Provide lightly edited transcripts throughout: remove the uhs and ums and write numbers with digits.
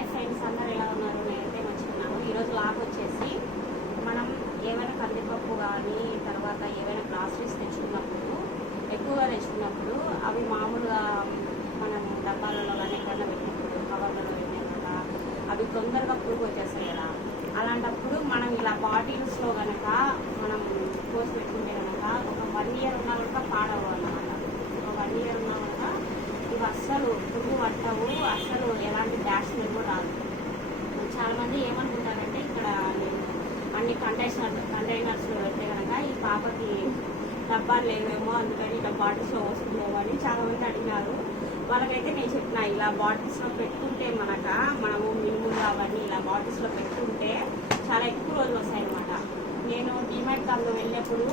Hi friends, అందరూ ఎలా ఉన్నారు? నేనైతే మంచిగున్నాను. ఈరోజు లాగ్ వచ్చేసి మనం ఏమైనా కందిపప్పు కానీ తర్వాత ఏమైనా గ్రాసరీస్ తెచ్చుకున్నప్పుడు ఎక్కువగా తెచ్చుకున్నప్పుడు అవి మామూలుగా మనం డబ్బాలలో కానీ ఎక్కడైనా పెట్టినప్పుడు కవర్లలో పెట్టినాక అవి తొందరగా పురుగు వచ్చేస్తాయి కదా. అలాంటప్పుడు మనం ఇలా బాటిల్స్లో కనుక మనం పోసి పెట్టుకుంటే కనుక ఒక 1 year ఉన్నా కనుక పాడవన్నమాట. ఒక 1 year ఉన్నా కనుక ఇవి అస్సలు పురుగు పట్టవు, అస్సలు ఎలాంటి డాష్ కూడా రాదు. చాలామంది ఏమనుకుంటారంటే ఇక్కడ నేను అన్ని కంటైనర్స్లో పెడితే కనుక ఈ పాపకి డబ్బాలు లేవేమో అందుకని ఇలా బాటిల్స్లో వస్తుందేమో అని చాలామంది అడిగినారు. వాళ్ళకైతే నేను చెప్పిన ఇలా బాటిల్స్లో పెట్టుకుంటే మనము మినుములు అవన్నీ ఇలా బాటిల్స్లో పెట్టుకుంటే చాలా ఎక్కువ రోజులు వస్తాయి అన్నమాట. నేను డిమార్ట్ దాంట్లో వెళ్ళినప్పుడు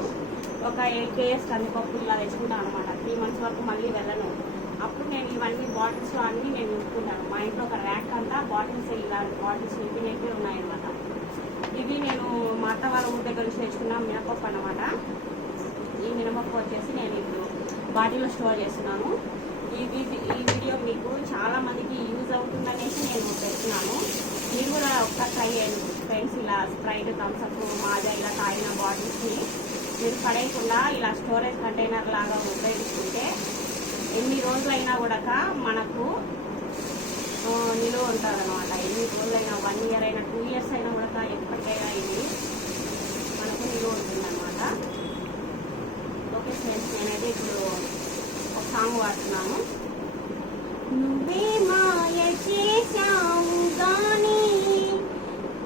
ఒక 8 kgs కందిపప్పు ఇలా తెచ్చుకుంటాను అనమాట. 3 months వరకు మళ్ళీ వెళ్ళను. అప్పుడు నేను ఇవన్నీ బాటిల్స్లో అన్నీ నేను ఉంచుకుంటాను. మా ఇంట్లో ఒక ర్యాక్ అంతా బాటిల్స్ ఇలాంటి బాటిల్స్ నింపినట్టే ఉన్నాయన్నమాట. ఇవి నేను మా అత్త వాళ్ళ ఊరి దగ్గర నుంచి తెచ్చుకున్న మినపప్పు అన్నమాట. ఈ మినపప్పు వచ్చేసి నేను ఇప్పుడు బాటిల్లో స్టోర్ చేస్తున్నాను. ఈ వీడియో మీకు చాలా మందికి యూజ్ అవుతుందనేసి నేను పెడుతున్నాను. మీరు కూడా ఒకసారి ట్రై చేయండి ఫ్రెండ్స్. ఇలా స్ప్రైట్, థమ్స్అప్, మాజా ఇలా తాగిన బాటిల్స్ని మీరు పడేయకుండా ఇలా స్టోరేజ్ కంటైనర్ లాగా ఉపయోగించుకుంటే ఎన్ని రోజులైనా కూడా మనకు నిలువ ఉంటుంది అనమాట. ఎన్ని రోజులైనా 1 year అయినా 2 years అయినా కూడా ఎప్పటికైనా ఇది మనకు నిలువ ఉంటుంది అనమాట. ఓకే ఫ్రెండ్స్, నేనైతే ఇప్పుడు ఒక సాంగ్ పాడుతున్నాను. నువ్వే మాయ చేశావు గాని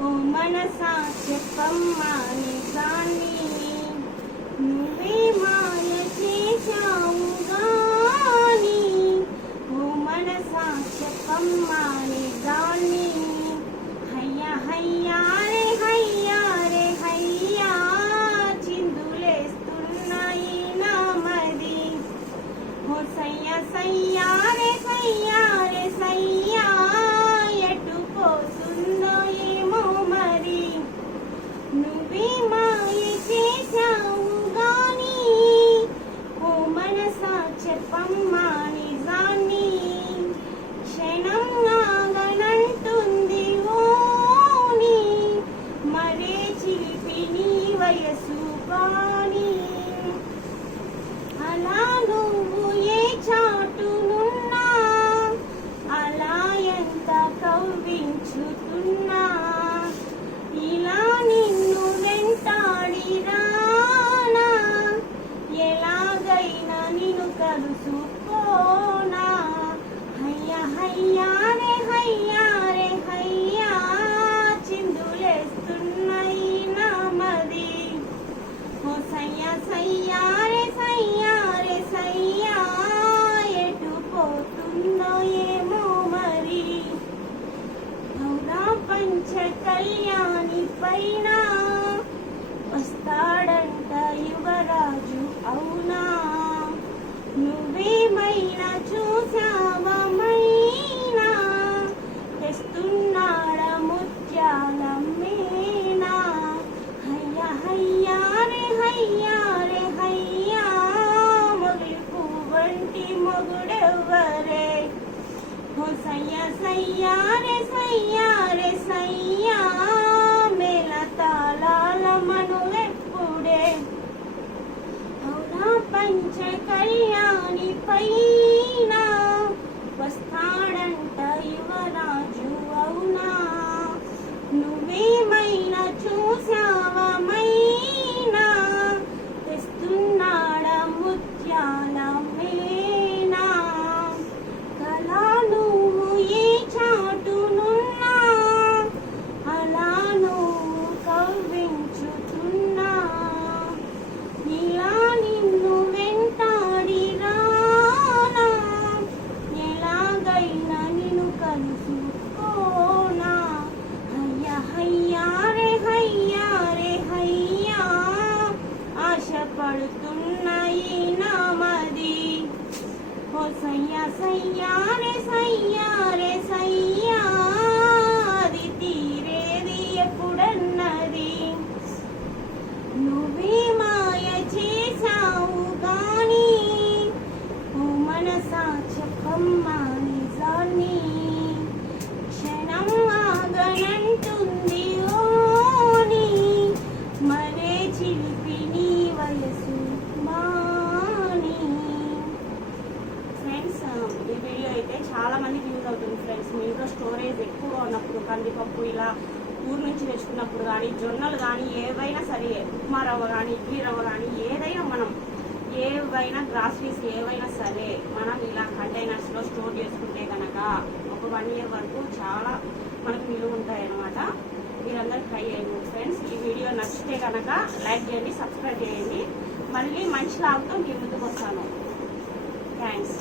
ఓ మనసా చెప్పమ్మా నిజాన్ని, నువ్వే మాయ చేశావు గాని ఓ మనసా చెప్పమ్మా నిజాన్ని, హయ్యా హయ్యా రే హయ్యా రే హయ్యా చిందులేస్తున్నాయి నా మది, ఓ సయ్యా సయ్యా రే సయ్యా రే సయ్యా ఎటు పోతుందో ఏమో మరి, నువ్వే మాయ చేశావు గాని ఓ మనసా చెప్పమ్మా నిజాన్ని, క్షణం నాగనంటుంది ఓని మరే చిలిపి నీ వయసు కాని, అలా నువ్వు ఏ చాటునున్నా అలా ఎంత కవ్వించుతున్నా, ఇలా నిన్ను వెంటాడి రానా ఎలాగైనా నిన్ను కలుసుకోనా, హయ్యా హయ్యా రే హయ్యా రే హయ్యా చిందులేస్తున్నాయి నా మది, ఓ సయ్యా సయ్యా రే సయ్యా రే సయ్యా ఎటు పోతుందో ఏమో మరి, అవునా పంచ కళ్యాణి పైన వస్తాడంట యువరాజు అవునా, నువ్వేమైనా చూసావా మైనా తెస్తున్నాడ ముత్యాల మేనా, హయ్యా హయ్యా రే హయ్యా రే హయ్యా మొగలి పువ్వంటి మొగుడెవ్వరే, ఓ సయ్యా సయ్యా రే సయ్యా రే సయ్యా మేళ తాళాల మనులెప్పుడే, అవునా పంచ కళ్యాణి పైన వస్తాడంట యువరాజు అవునా, నువ్వేమైనా చూసావా మైనా తెస్తున్నాడ ముత్యాల మేనా, కలా నువ్వు ఏ చాటునున్నా అలా నువ్వు కవ్వించుతున్నా, ఇలా నిన్ను వెంటాడి రానా ఎలాగైనా నిన్ను కలుసుకోనా. కందిపప్పు ఇలా ఊరు నుంచి తెచ్చుకున్నప్పుడు కానీ జొన్నలు కానీ ఏవైనా సరే ఉప్మా రవ్వ కానీ ఇడ్లీ రవ్వ కానీ ఏదైనా మనం ఏవైనా గ్రాసరీస్ ఏవైనా సరే మనం ఇలా కంటైనర్స్లో స్టోర్ చేసుకుంటే కనుక ఒక 1 year వరకు చాలా మనకు నిలువ ఉంటాయి అన్నమాట. మీరందరూ ట్రై చేయండి ఫ్రెండ్స్. ఈ వీడియో నచ్చితే కనుక లైక్ చేయండి, సబ్స్క్రైబ్ చేయండి. మళ్ళీ మంచి లాగ్తో మీ ముందుకు వస్తాను. థ్యాంక్స్.